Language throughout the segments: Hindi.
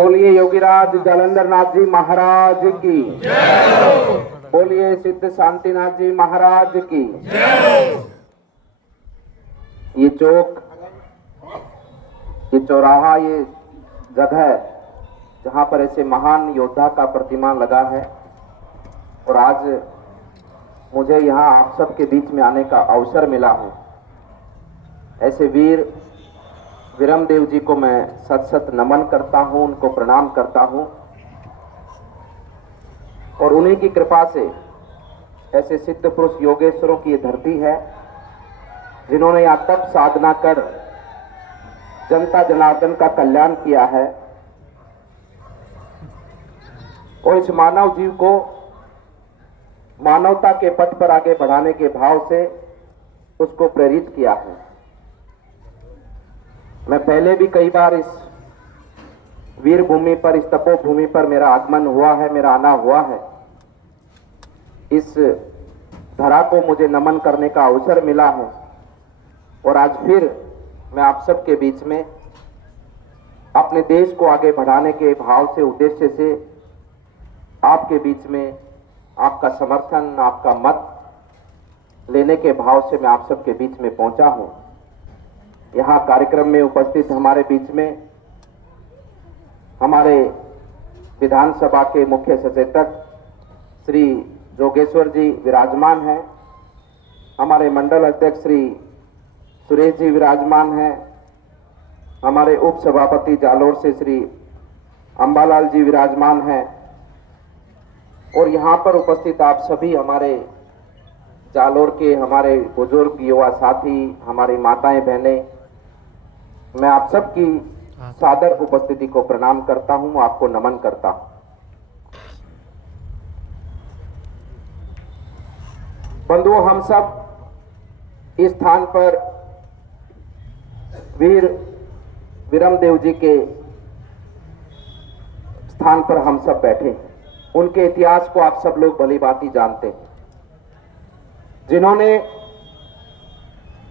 बोलिए योगीराज जालंधर नाथ जी महाराज की, बोलिए सिद्ध शांतिनाथ जी महाराज की। ये चौक, ये चौराहा, ये जगह जहां पर ऐसे महान योद्धा का प्रतिमा लगा है, और आज मुझे यहाँ आप सबके बीच में आने का अवसर मिला है। ऐसे वीर विरमदेव जी को मैं सत सत नमन करता हूँ, उनको प्रणाम करता हूँ, और उन्हीं की कृपा से ऐसे सिद्ध पुरुष योगेश्वरों की ये धरती है जिन्होंने यहाँ तप साधना कर जनता जनार्दन का कल्याण किया है, और इस मानव जीव को मानवता के पथ पर आगे बढ़ाने के भाव से उसको प्रेरित किया है। मैं पहले भी कई बार इस वीर भूमि पर, इस तपोभूमि पर मेरा आगमन हुआ है, मेरा आना हुआ है। इस धरा को मुझे नमन करने का अवसर मिला है, और आज फिर मैं आप सबके बीच में अपने देश को आगे बढ़ाने के भाव से, उद्देश्य से आपके बीच में आपका समर्थन, आपका मत लेने के भाव से मैं आप सबके बीच में पहुंचा हूं। यहाँ कार्यक्रम में उपस्थित हमारे बीच में हमारे विधानसभा के मुख्य सचेतक श्री जोगेश्वर जी विराजमान हैं, हमारे मंडल अध्यक्ष श्री सुरेश जी विराजमान हैं, हमारे उप सभापति जालोर से श्री अंबालाल जी विराजमान हैं, और यहाँ पर उपस्थित आप सभी हमारे जालोर के हमारे बुजुर्ग युवा साथी, हमारी माताएं बहनें, मैं आप सबकी सादर उपस्थिति को प्रणाम करता हूं, आपको नमन करता हूं। बंधुओं, हम सब इस स्थान पर वीर विरमदेव जी के स्थान पर हम सब बैठे हैं। उनके इतिहास को आप सब लोग भली भांति जानते हैं, जिन्होंने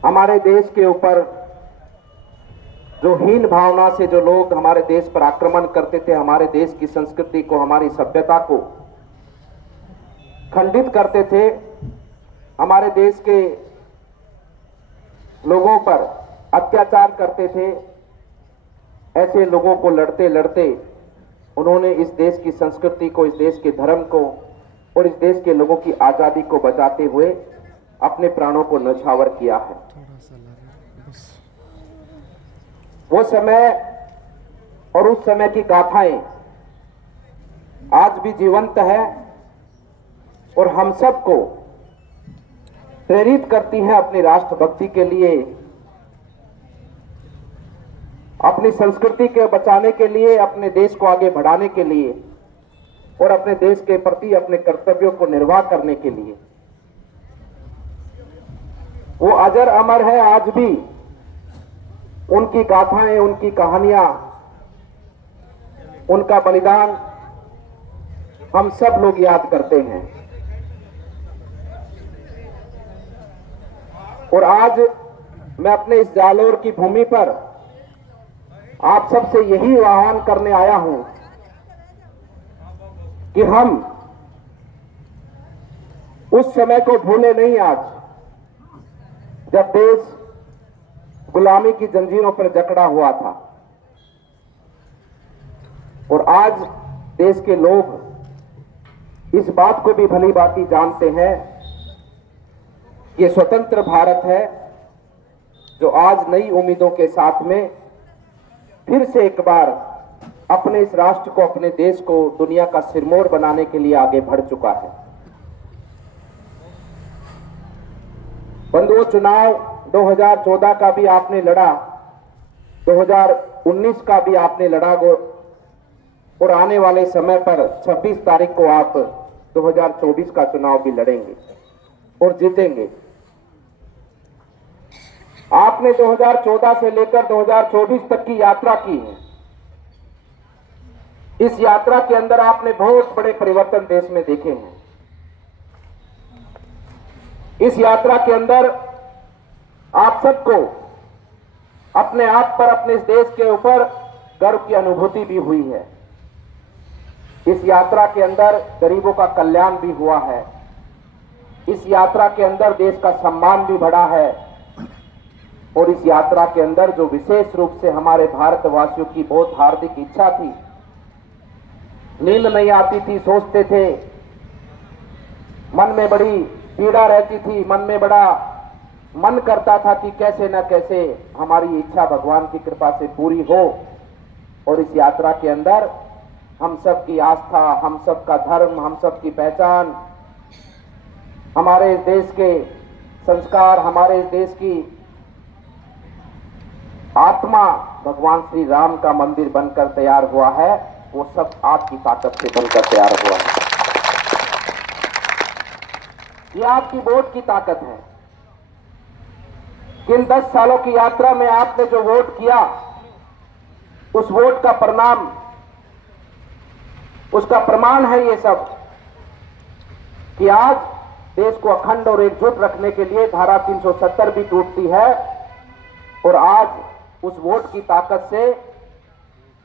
हमारे देश के ऊपर जो हीन भावना से जो लोग हमारे देश पर आक्रमण करते थे, हमारे देश की संस्कृति को, हमारी सभ्यता को खंडित करते थे, हमारे देश के लोगों पर अत्याचार करते थे, ऐसे लोगों को लड़ते लड़ते उन्होंने इस देश की संस्कृति को, इस देश के धर्म को और इस देश के लोगों की आजादी को बचाते हुए अपने प्राणों को न्यौछावर किया है। वो समय और उस समय की गाथाएं आज भी जीवंत है और हम सबको प्रेरित करती हैं अपनी राष्ट्रभक्ति के लिए, अपनी संस्कृति के बचाने के लिए, अपने देश को आगे बढ़ाने के लिए और अपने देश के प्रति अपने कर्तव्यों को निर्वाह करने के लिए। वो अजर अमर है आज भी। उनकी गाथाएं, उनकी कहानियां, उनका बलिदान हम सब लोग याद करते हैं। और आज मैं अपने इस जालोर की भूमि पर आप सबसे यही आह्वान करने आया हूं कि हम उस समय को भूले नहीं, आज जब देश गुलामी की जंजीरों पर जकड़ा हुआ था। और आज देश के लोग इस बात को भी भली भांति जानते हैं कि ये स्वतंत्र भारत है जो आज नई उम्मीदों के साथ में फिर से एक बार अपने इस राष्ट्र को, अपने देश को दुनिया का सिरमौर बनाने के लिए आगे बढ़ चुका है। बंधुओं, चुनाव 2014 का भी आपने लड़ा, 2019 का भी आपने लड़ा, और आने वाले समय पर 26 तारीख को आप 2024 का चुनाव भी लड़ेंगे और जीतेंगे। आपने 2014 से लेकर 2024 तक की यात्रा की है। इस यात्रा के अंदर आपने बहुत बड़े परिवर्तन देश में देखे हैं। इस यात्रा के अंदर आप सबको अपने आप पर, अपने इस देश के ऊपर गर्व की अनुभूति भी हुई है। इस यात्रा के अंदर गरीबों का कल्याण भी हुआ है। इस यात्रा के अंदर देश का सम्मान भी बढ़ा है। और इस यात्रा के अंदर जो विशेष रूप से हमारे भारतवासियों की बहुत हार्दिक इच्छा थी, नींद नहीं आती थी, सोचते थे, मन में बड़ी पीड़ा रहती थी, मन में बड़ा मन करता था कि कैसे न कैसे हमारी इच्छा भगवान की कृपा से पूरी हो। और इस यात्रा के अंदर हम सब की आस्था, हम सब का धर्म, हम सब की पहचान, हमारे इस देश के संस्कार, हमारे इस देश की आत्मा भगवान श्री राम का मंदिर बनकर तैयार हुआ है। वो सब आपकी ताकत से बनकर तैयार हुआ है। ये आपकी वोट की ताकत है। इन 10 सालों की यात्रा में आपने जो वोट किया, उस वोट का परिणाम, उसका प्रमाण है ये सब कि आज देश को अखंड और एकजुट रखने के लिए धारा 370 भी टूटती है। और आज उस वोट की ताकत से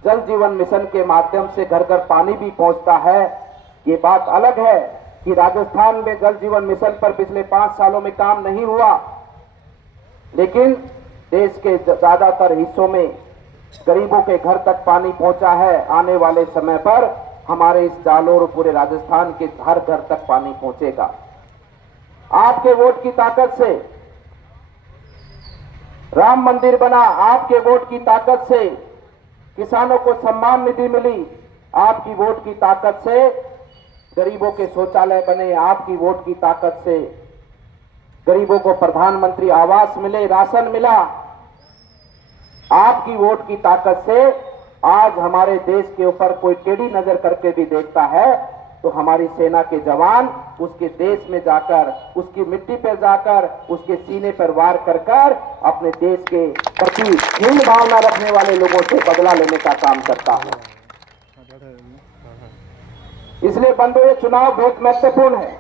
जल जीवन मिशन के माध्यम से घर घर पानी भी पहुंचता है। ये बात अलग है कि राजस्थान में जल जीवन मिशन पर पिछले 5 सालों में काम नहीं हुआ, लेकिन देश के ज्यादातर हिस्सों में गरीबों के घर तक पानी पहुंचा है। आने वाले समय पर हमारे इस जालोर और पूरे राजस्थान के हर घर तक पानी पहुंचेगा। आपके वोट की ताकत से राम मंदिर बना, आपके वोट की ताकत से किसानों को सम्मान निधि मिली, आपकी वोट की ताकत से गरीबों के शौचालय बने, आपकी वोट की ताकत से गरीबों को प्रधानमंत्री आवास मिले, राशन मिला। आपकी वोट की ताकत से आज हमारे देश के ऊपर कोई टेढ़ी नजर करके भी देखता है तो हमारी सेना के जवान उसके देश में जाकर, उसकी मिट्टी पर जाकर, उसके सीने पर वार कर कर अपने देश के प्रति हीन भावना रखने वाले लोगों से बदला लेने का काम करता है। इसलिए बंधुओं, ये चुनाव बहुत महत्वपूर्ण है।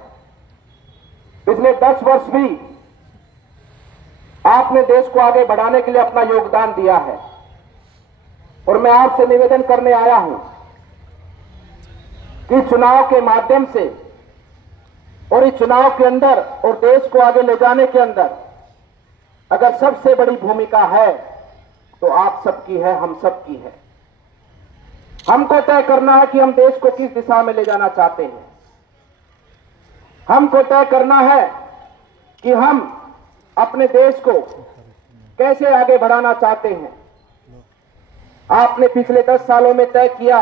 पिछले 10 वर्ष भी आपने देश को आगे बढ़ाने के लिए अपना योगदान दिया है। और मैं आपसे निवेदन करने आया हूं कि चुनाव के माध्यम से और इस चुनाव के अंदर और देश को आगे ले जाने के अंदर अगर सबसे बड़ी भूमिका है तो आप सबकी है, हम सबकी है। हमको तय करना है कि हम देश को किस दिशा में ले जाना चाहते हैं। हमको तय करना है कि हम अपने देश को कैसे आगे बढ़ाना चाहते हैं। आपने पिछले 10 सालों में तय किया,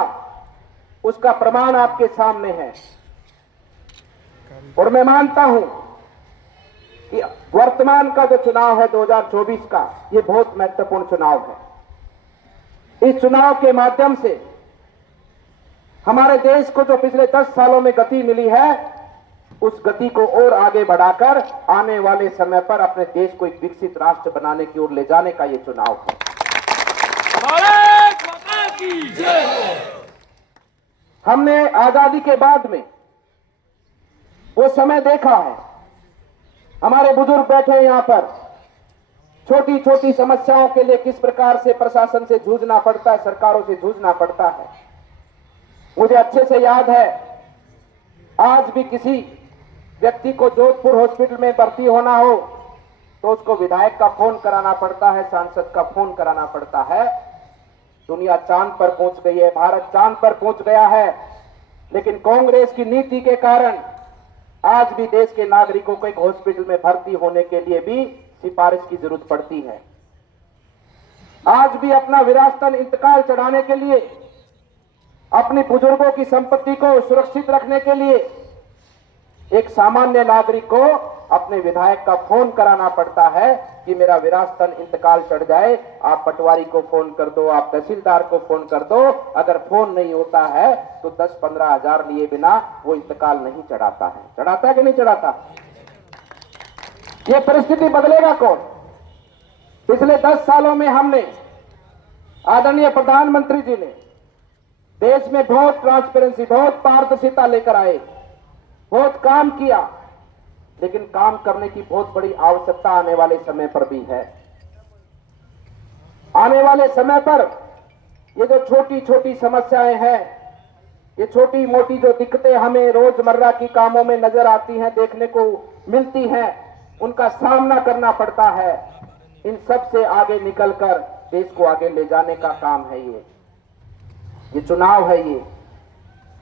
उसका प्रमाण आपके सामने है। और मैं मानता हूं कि वर्तमान का जो चुनाव है 2024 का, ये बहुत महत्वपूर्ण चुनाव है। इस चुनाव के माध्यम से हमारे देश को जो पिछले 10 सालों में गति मिली है, उस गति को और आगे बढ़ाकर आने वाले समय पर अपने देश को एक विकसित राष्ट्र बनाने की ओर ले जाने का ये चुनाव है। भारत माता की जय हो। हमने आजादी के बाद में वो समय देखा है, हमारे बुजुर्ग बैठे यहां पर, छोटी छोटी समस्याओं के लिए किस प्रकार से प्रशासन से जूझना पड़ता है, सरकारों से जूझना पड़ता है। मुझे अच्छे से याद है, आज भी किसी व्यक्ति को जोधपुर हॉस्पिटल में भर्ती होना हो तो उसको विधायक का फोन कराना पड़ता है, सांसद का फोन कराना पड़ता है। दुनिया चांद पर पहुंच गई है, भारत चांद पर पहुंच गया है, लेकिन कांग्रेस की नीति के कारण आज भी देश के नागरिकों को एक हॉस्पिटल में भर्ती होने के लिए भी सिफारिश की जरूरत पड़ती है। आज भी अपना विरासतन इंतकाल चढ़ाने के लिए, अपने बुजुर्गों की संपत्ति को सुरक्षित रखने के लिए एक सामान्य नागरिक को अपने विधायक का फोन कराना पड़ता है कि मेरा विरासतन इंतकाल चढ़ जाए, आप पटवारी को फोन कर दो, आप तहसीलदार को फोन कर दो। अगर फोन नहीं होता है तो 10-15 हजार लिए बिना वो इंतकाल नहीं चढ़ाता है। चढ़ाता है कि नहीं चढ़ाता? ये परिस्थिति बदलेगा कौन? पिछले 10 सालों में हमने, आदरणीय प्रधानमंत्री जी ने देश में बहुत ट्रांसपेरेंसी, बहुत पारदर्शिता लेकर आए, बहुत काम किया, लेकिन काम करने की बहुत बड़ी आवश्यकता आने वाले समय पर भी है। आने वाले समय पर ये जो छोटी छोटी समस्याएं हैं, ये छोटी मोटी जो दिक्कतें हमें रोजमर्रा की कामों में नजर आती हैं, देखने को मिलती हैं, उनका सामना करना पड़ता है। इन सब से आगे निकलकर देश को आगे ले जाने का काम है ये चुनाव है ये।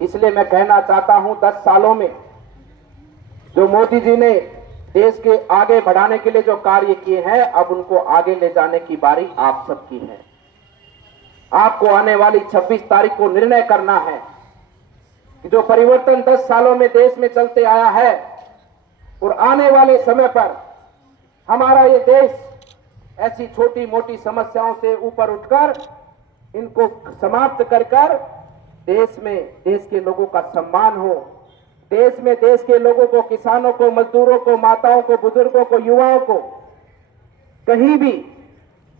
इसलिए मैं कहना चाहता हूं 10 सालों में जो मोदी जी ने देश के आगे बढ़ाने के लिए जो कार्य किए हैं, अब उनको आगे ले जाने की बारी आप सबकी है। आपको आने वाली 26 तारीख को निर्णय करना है कि जो परिवर्तन 10 सालों में देश में चलते आया है और आने वाले समय पर हमारा ये देश ऐसी छोटी मोटी समस्याओं से ऊपर उठकर इनको समाप्त कर देश में देश के लोगों का सम्मान हो, देश में देश के लोगों को, किसानों को, मजदूरों को, माताओं को, बुजुर्गों को, युवाओं को कहीं भी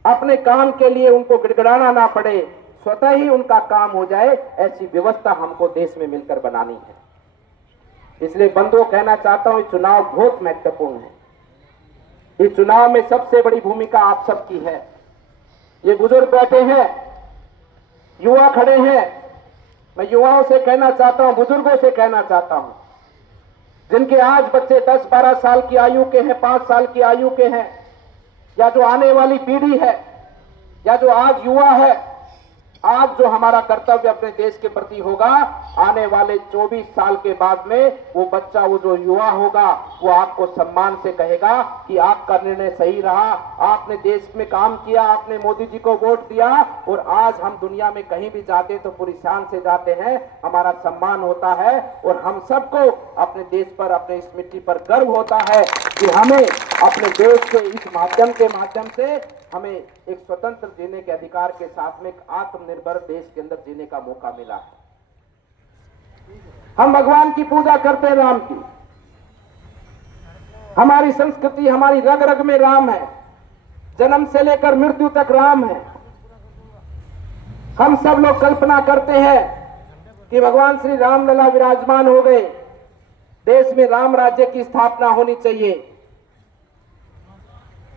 अपने काम के लिए उनको गिड़गिड़ाना ना पड़े, स्वतः ही उनका काम हो जाए, ऐसी व्यवस्था हमको देश में मिलकर बनानी है। इसलिए बंधुओं कहना चाहता हूं, चुनाव बहुत महत्वपूर्ण है। इस चुनाव में सबसे बड़ी भूमिका आप सबकी है। ये बुजुर्ग बैठे हैं, युवा खड़े हैं। मैं युवाओं से कहना चाहता हूं, बुजुर्गों से कहना चाहता हूं, जिनके आज बच्चे 10-12 साल की आयु के हैं, 5 साल की आयु के हैं, या जो आने वाली पीढ़ी है, या जो आज युवा है, आज जो हमारा कर्तव्य अपने देश के प्रति होगा, आने वाले 24 साल के बाद में वो बच्चा, वो जो युवा होगा, वो आपको सम्मान से कहेगा कि आपका निर्णय सही रहा, आपने देश में काम किया, आपने मोदी जी को वोट दिया, और आज हम दुनिया में कहीं भी जाते तो पूरी शान से जाते हैं, हमारा सम्मान होता है, और हम सबको अपने देश पर, अपने इस मिट्टी पर गर्व होता है कि हमें अपने देश के इस माध्यम से हमें एक स्वतंत्र जीने के अधिकार के साथ में एक आत्मनिर्भर देश के अंदर जीने का मौका मिला है। हम भगवान की पूजा करते हैं, राम की। हमारी संस्कृति, हमारी रग रग में राम है, जन्म से लेकर मृत्यु तक राम है। हम सब लोग कल्पना करते हैं कि भगवान श्री रामलला विराजमान हो गए, देश में राम राज्य की स्थापना होनी चाहिए।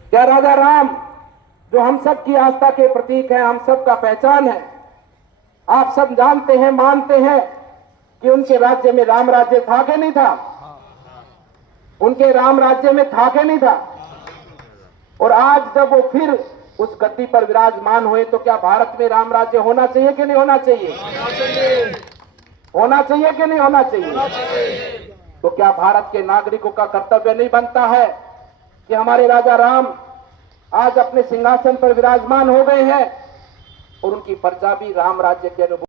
क्या राजा राम जो हम सब की आस्था के प्रतीक है, हम सब का पहचान है, आप सब जानते हैं, मानते हैं कि उनके राज्य में राम राज्य था कि नहीं था? उनके राम राज्य में था कि नहीं था? और आज जब वो फिर उस गद्दी पर विराजमान हुए, तो क्या भारत में राम राज्य होना चाहिए कि नहीं होना चाहिए? होना चाहिए कि नहीं होना चाहिए? तो क्या भारत के नागरिकों का कर्तव्य नहीं बनता है कि हमारे राजा राम आज अपने सिंहासन पर विराजमान हो गए हैं और उनकी प्रजा भी राम राज्य के अनुभव